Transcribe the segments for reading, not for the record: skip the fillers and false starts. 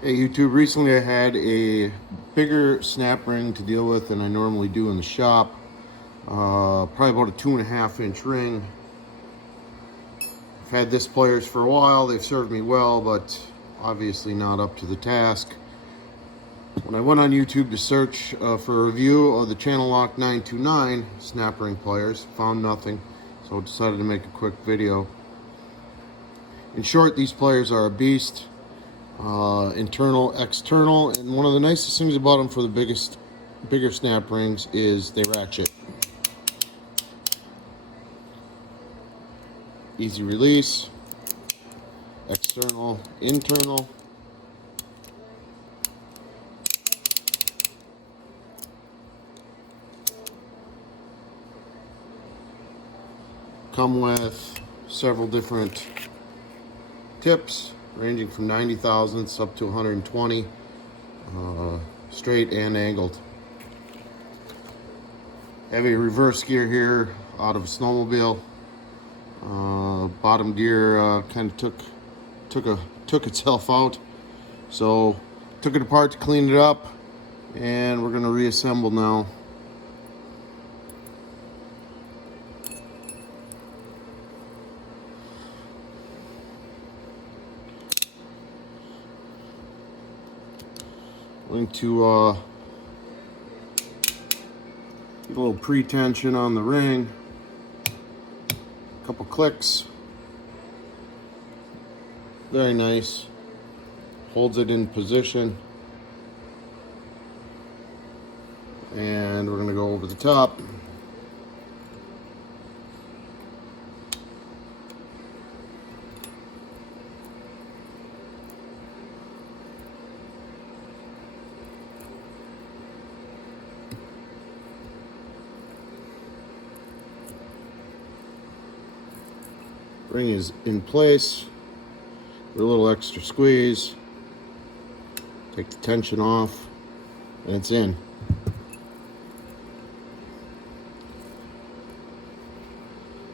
Hey YouTube, recently I had a bigger snap ring to deal with than I normally do in the shop. Probably about a 2.5 inch ring. I've had this Pliers for a while. They've served me well, but obviously not up to the task. When I went on YouTube to search for a review of the Channel Lock 929 snap ring pliers, found nothing, so I decided to make a quick video. In short, these pliers are a beast. Internal, external, and one of the nicest things about them for the bigger snap rings is they ratchet. Easy release, external, internal. Come with several different tips ranging from 90 thousandths up to 120, straight and angled. I have a reverse gear here out of a snowmobile. Bottom gear kind of took itself out, so took it apart to clean it up, and we're going to reassemble now. Going to get a little pre-tension on the ring, a couple clicks, very nice, holds it in position, and we're going to go over the top. Ring is in place with a little extra squeeze. Take the tension off, and it's in.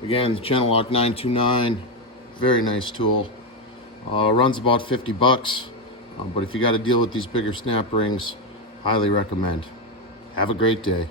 Again, the Channel Lock 929, very nice tool. Runs about 50 bucks, but if you got to deal with these bigger snap rings, highly recommend. Have a great day.